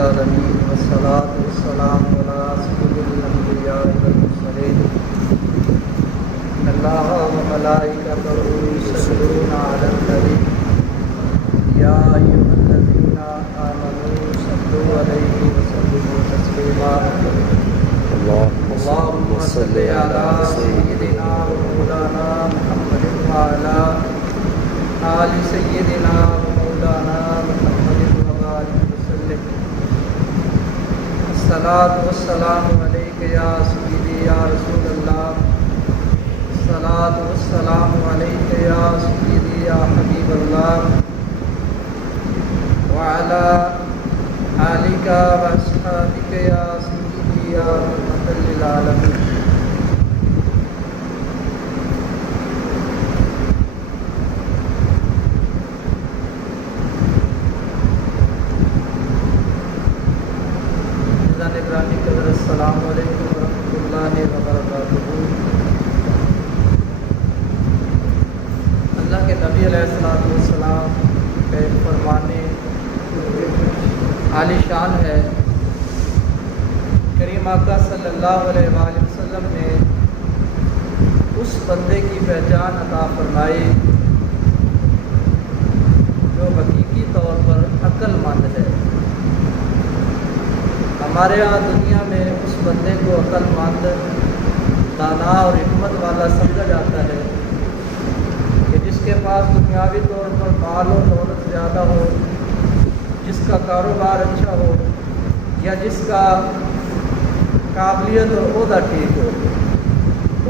العالمين والصلاة والسلام على سيد الأنبياء والمرسلين إن الله وملائكته يصلون على النبي يا أيها الذين آمنوا صلوا عليه وسلموا تسليما اللهم صل على سيدنا ومولانا محمد وعلى آل سيدنا ومولانا محمد وبارك وسلم الصلاة والسلام عليك يا سيدي يا رسول الله الصلاة والسلام عليك يا سيدي يا حبيب الله وعلى آلك وأصحابك يا سيدي يا رحمة للعالمين. السلام علیکم ورحمۃ اللہ وبرکاتہ. اللہ کے نبی علیہ السلام کا فرمان عالی شان ہے. کریم آقا صلی اللہ علیہ وآلہ وسلم نے اس بندے کی پہچان عطا فرمائی جو حقیقی طور پر عقل مند ہے. ہمارے یہاں دنیا میں اس بندے کو عقل مند، دانا اور حکمت والا سمجھا جاتا ہے کہ جس کے پاس دنیاوی طور پر مال و دولت زیادہ ہو، جس کا کاروبار اچھا ہو، یا جس کا قابلیت اور عہدہ ٹھیک ہو،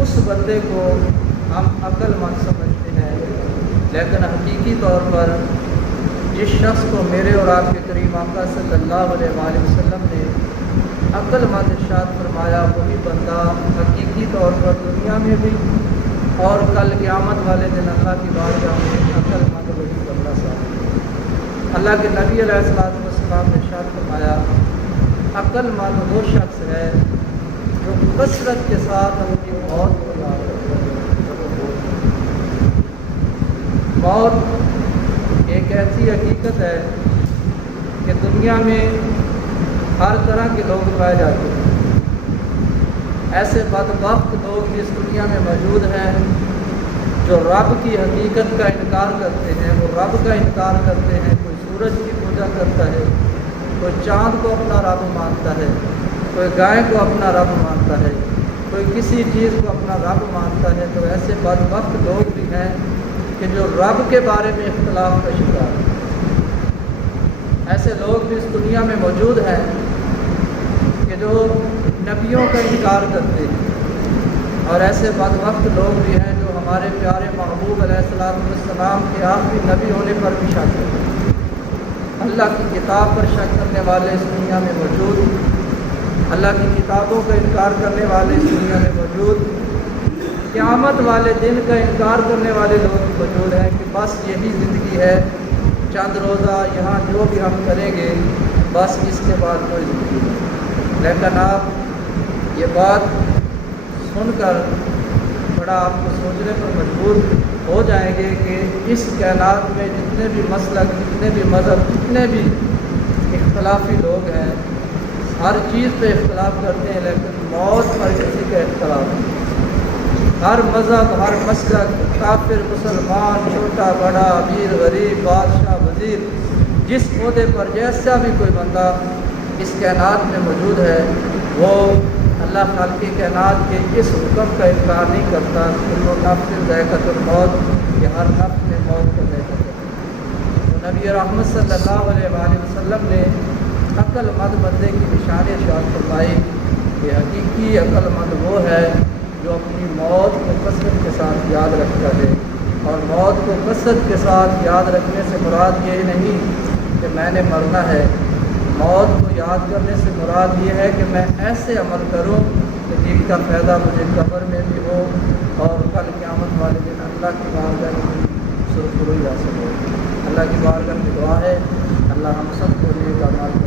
اس بندے کو ہم عقل مند سمجھتے ہیں. لیکن حقیقی طور پر جس شخص کو میرے اور آپ کے کریم آقا صلی اللہ علیہ وآلہ وسلم نے عقل مند ارشاد فرمایا، وہی بندہ حقیقی طور پر دنیا میں بھی اور کل قیامت والے دن اللہ کی بارگاہ میں عقل مند وہی بندہ صاحب. اللہ کے نبی علیہ السلام نے ارشاد فرمایا، عقل مند وہ شخص ہے جو کثرت کے ساتھ اپنی موت کو یاد رکھتا ہے. موت ایک ایسی حقیقت ہے کہ دنیا میں ہر طرح کے لوگ پائے جاتے ہیں. ایسے بدبخت لوگ اس دنیا میں موجود ہیں جو رب کی حقیقت کا انکار کرتے ہیں. وہ رب کا انکار کرتے ہیں. کوئی سورج کی پوجا کرتا ہے، کوئی چاند کو اپنا رب مانتا ہے، کوئی گائے کو اپنا رب مانتا ہے، کوئی کسی چیز کو اپنا رب مانتا ہے. تو ایسے بدبخت لوگ بھی ہیں کہ جو رب کے بارے میں اختلاف کا شکار ہے. ایسے لوگ بھی اس دنیا میں موجود ہیں کہ جو نبیوں کا انکار کرتے ہیں، اور ایسے بدبخت لوگ بھی ہیں جو ہمارے پیارے محبوب علیہ السلام کے آخری نبی ہونے پر بھی شک کرتے ہیں. اللہ کی کتاب پر شک کرنے والے اس دنیا میں موجود، اللہ کی کتابوں کا انکار کرنے والے اس دنیا میں موجود، قیامت والے دن کا انکار کرنے والے لوگ موجود ہیں کہ بس یہی زندگی ہے، چند روزہ یہاں جو بھی ہم کریں گے بس اس کے بعد کوئی زندگی نہیں. لیکن آپ یہ بات سن کر بڑا آپ کو سوچنے پر مجبور ہو جائیں گے کہ اس کائنات میں جتنے بھی مسلک، جتنے بھی مذہب، جتنے بھی اختلافی لوگ ہیں، ہر چیز پہ اختلاف کرتے ہیں، لیکن موت پر کسی کا اختلاف نہیں. ہر مذہب، ہر مسلک، کافر، مسلمان، چھوٹا بڑا، امیر غریب، بادشاہ وزیر، جس عہدے پر جیسا بھی کوئی بندہ اس کائنات میں موجود ہے، وہ اللہ خالق کائنات کے اس حکم کا انکار نہیں کرتا. کل نفس ذائقۃ الموت، کہ ہر نفس نے موت کو ذائقہ کرنا. تو نبی رحمت صلی اللہ علیہ وآلہ وسلم نے عقل مند بندے کی نشانی ارشاد فرمائی کہ حقیقی عقل مند وہ ہے جو اپنی موت کو کثرت کے ساتھ یاد رکھتا ہے. اور موت کو کثرت کے ساتھ یاد رکھنے سے مراد یہ نہیں کہ میں نے مرنا ہے. موت کو یاد کرنے سے مراد یہ ہے کہ میں ایسے عمل کروں کہ جن کا فائدہ مجھے قبر میں بھی ہو اور کل قیامت والے دن اللہ کی بارگاہ میں سرخروئی حاصل ہو. اللہ کی بارگاہ میں دعا ہے اللہ ہم سب کو نیک اعمال